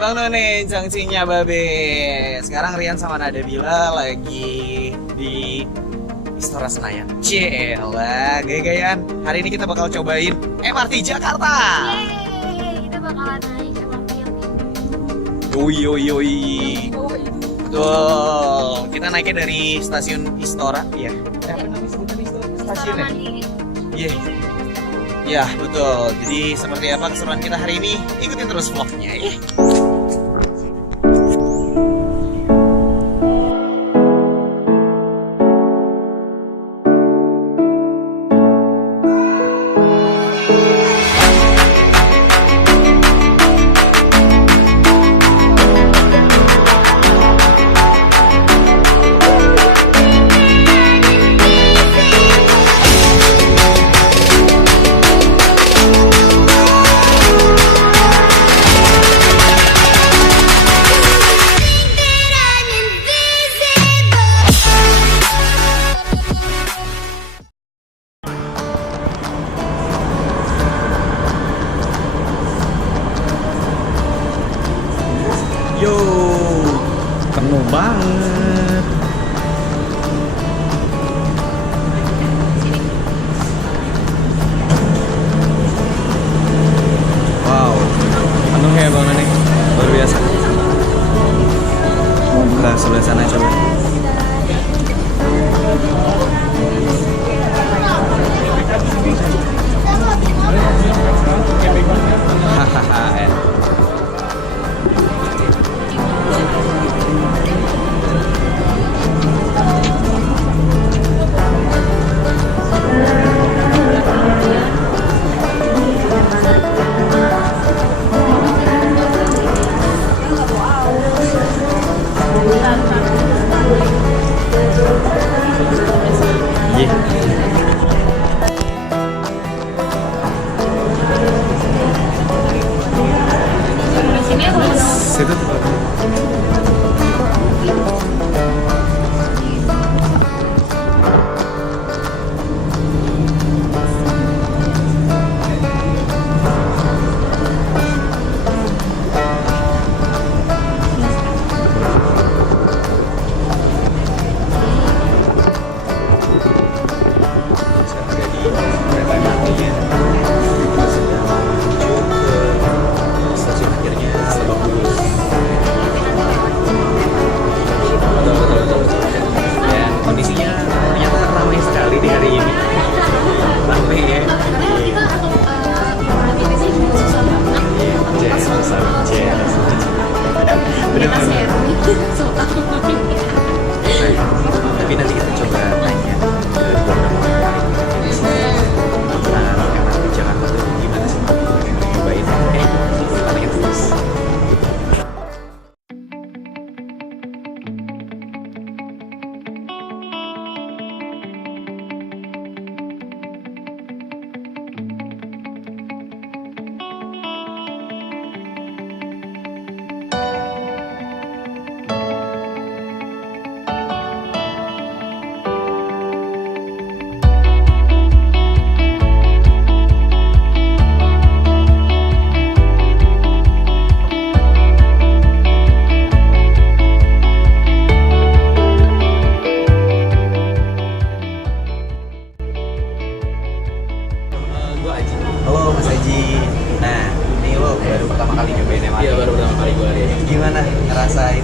Bang None, cangcingnya Babe. Sekarang Rian sama Nadabila lagi di Istora Senayan. Cielah, gaya-gayaan. Hari ini kita bakal cobain MRT Jakarta. Yeay, kita bakalan naik MRT yang Yoi. bawah itu. Betul. Kita naiknya dari stasiun Istora, ya. Apa namanya sebutan Istora? Stasiunnya? Iya. Ya, betul. Jadi seperti apa keseruan kita hari ini? Ikutin terus vlognya ya. Yo, penuh banget. Wow, penuh ya Bang Nane, luar biasa. Mau ke sebelah sana coba. Hahaha. Situ tuh. Kondisinya ternyata ramai sekali di hari ini. Ramai ya. Benar-benar. Tapi nanti kita coba tanya ke beberapa orang di sini. MRT Jakarta itu gimana sih? Cobain. Kita lihat terus. Halo Mas Aji. Nah, ini lo baru pertama kali nyobain MRT. Iya, baru pertama kali gue hari ini. Gimana ngerasain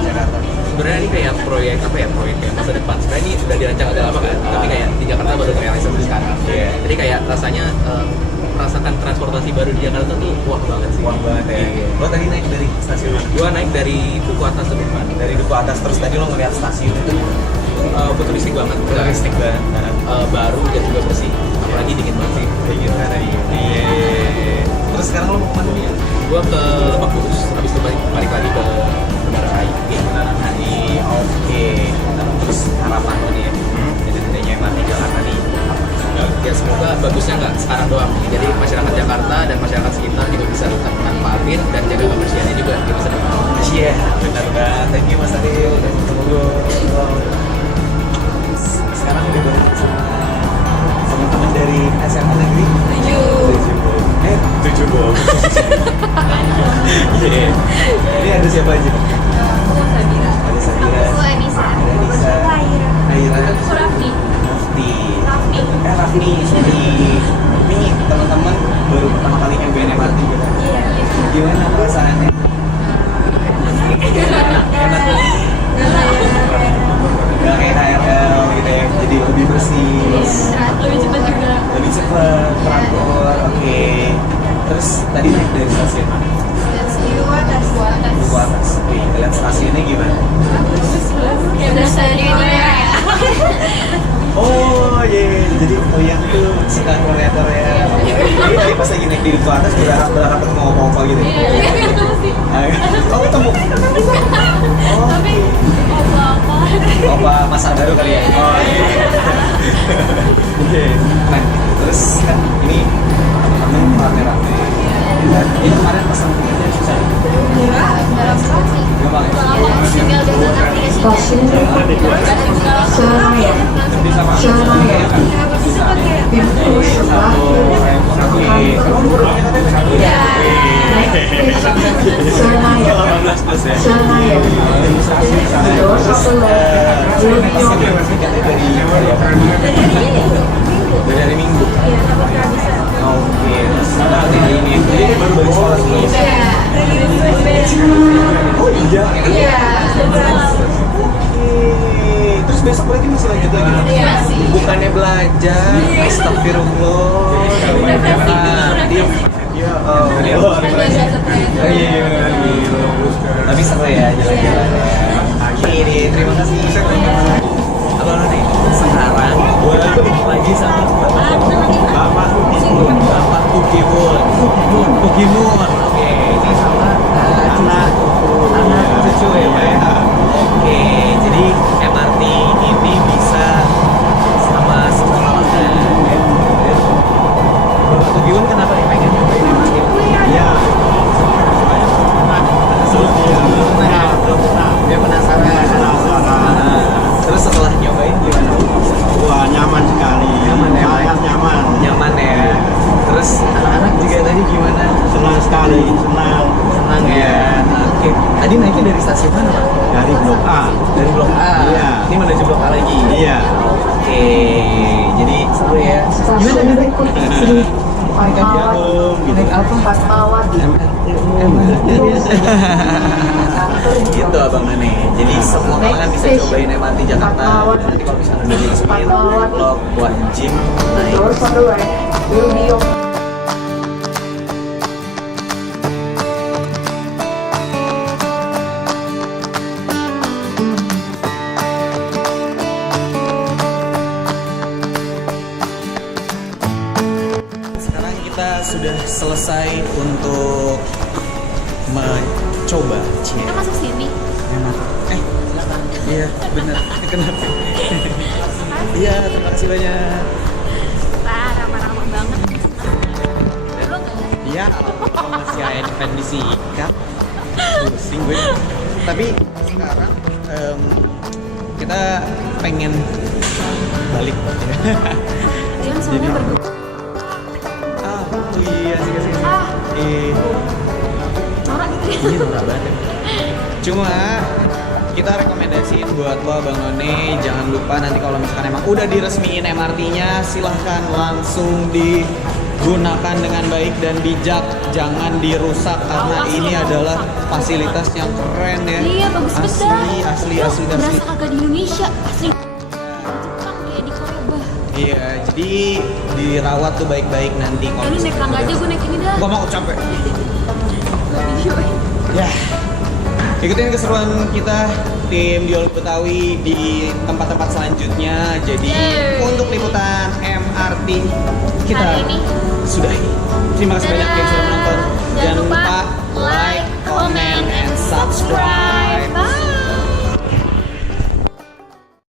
Jakarta? Sebenarnya ini kayak proyek kayak masa depan. Sebenarnya ini sudah dirancang agak lama kan, tapi kayak di Jakarta baru terrealisasi sekarang. Iya. Jadi kayak rasanya merasakan transportasi baru di Jakarta tuh wah banget sih. Wah banget ya. Iya. Lo tadi naik dari stasiun mana? Gue naik dari Duku Atas ke depan. Dari Duku Atas, terus tadi lo ngeliat stasiun itu Futuristik banget. futuristik banget. Baru dan juga bersih. Apalagi dingin banget sih. Kayak gitu kan ya. Terus sekarang lo mau kemana nih? Gue ke Lebak Bulus, habis itu balik lagi ke Bundaran HI. Bundaran HI, oke. Terus harapan lo nih ya, dengan adanya MRT Jakarta nih apa? Ya semoga bagusnya nggak sekarang doang. Jadi masyarakat Jakarta dan masyarakat sekitar juga bisa tetap manfaatin dan jaga kebersihannya juga di masa depan. Iya, benar banget. Thank you Mas Adil udah ketemu gue. Sekarang udah bareng sama teman-teman dari SMA Negeri 7 Bom. siapa aja? Aku Sabira. Ada Sabira, Aku Anissa. ada Anissa, Aira, Aku Rafni. Rafti. Rafni. Rafni, ini teman-teman baru pertama kali nyobain MRT gitu. Iya. Gimana perasaannya? Enak. Gak kayak KRL gitu ya, jadi lebih bersih, Lebih cepat juga. lebih cepat, teratur. Oke. Terus tadi naik dari stasiun mana? Duku atas. Duku atas. Oke, kita lihat stasiunnya gimana? Ya udah stadion merah ya. Oh iya, jadi Oyan tuh suka Korea. Jadi pas lagi naik di Duku atas berharap ketemu apa-apa gitu. Oh ketemu. Oh, Tapi apa-apa. Opa masa baru kali ya? Oh iya. Oke. Nah, terus kan ini teman-teman rame-rame. Dan ini kemarin pesan tiketnya susah. Dalam stasi. Gampang ya? Kalau aku tinggal dengan aplikasi. Senayan, Jadi sama Senayan, kan? pintu sebelah Satu. Kamu berapa KTP? Satu ya? Senayan, 18 plus ya? Senayan, door sebelah dari Minggu. Oke, terus ada hari ini. Jadi ini baru balik sekolah semua. Oh iya. Oke, terus besok lagi masih lanjut lagi? Bukannya belajar, astagfirullah. Iya, tapi seru ya jalan-jalannya. Oke deh, terima kasih. Abang Noni, sekarang gue lagi sama Bapak Kukimun. Oke, ini sama anak cucu ya Pak ya. Oke, jadi MRT ini bisa sama sekolah. Bapak Kukimun kenapa nih pengen nyobain MRT? Iya. Dia penasaran. Terus setelah nyobain gimana? Wah, nyaman sekali. Nyaman ya, Pak? Sangat nyaman. Nyaman ya. Terus anak-anak juga tadi gimana? Senang sekali, senang. Senang ya. Oke. Tadi naiknya dari stasiun mana, Pak? Dari Blok A. Dari Blok A. Iya. Ini menuju Blok A lagi. Iya. Oke. Jadi seru ya. Gimana nih? Naik apa? Fatmawati, Gitu Abang Nane. Jadi semua kalangan bisa cobain MRT Jakarta. Nanti kalau misalnya udah diresmiin blok wajib naik. door sebelah will be open. Sekarang kita sudah selesai untuk mencoba. Kita masuk sini. Iya benar. Kenapa? Iya, terima kasih banyak. Wah, ramah-ramah banget. Belum nggak? Iya, masih ada di sikat. Pusing gue. Tapi sekarang kita pengen balik. Dia soalnya berdua. Oh iya, sih. Norak gitu ya. Ini norak banget. Cuma kita rekomendasiin buat lo Bang None, jangan lupa nanti kalau misalkan emang udah diresmiin MRT-nya, silahkan langsung digunakan dengan baik dan bijak, jangan dirusak karena ini adalah fasilitas yang keren ya. Iya, bagus banget. Asli. Berasa kagak di Indonesia. Asli. Jepang kayak di Korea bah. Iya, jadi dirawat tuh baik-baik nanti. kalau Ini naik misalkan tangga aja, udah- gue naik ini dah. Gua mau capek. Video. Ya. Ikutin keseruan kita tim Dialog Betawi di tempat-tempat selanjutnya. Jadi Yeay. untuk liputan MRT kita Hari ini. sudahi. Terima kasih banyak yang sudah menonton. Jangan lupa like, comment, and subscribe.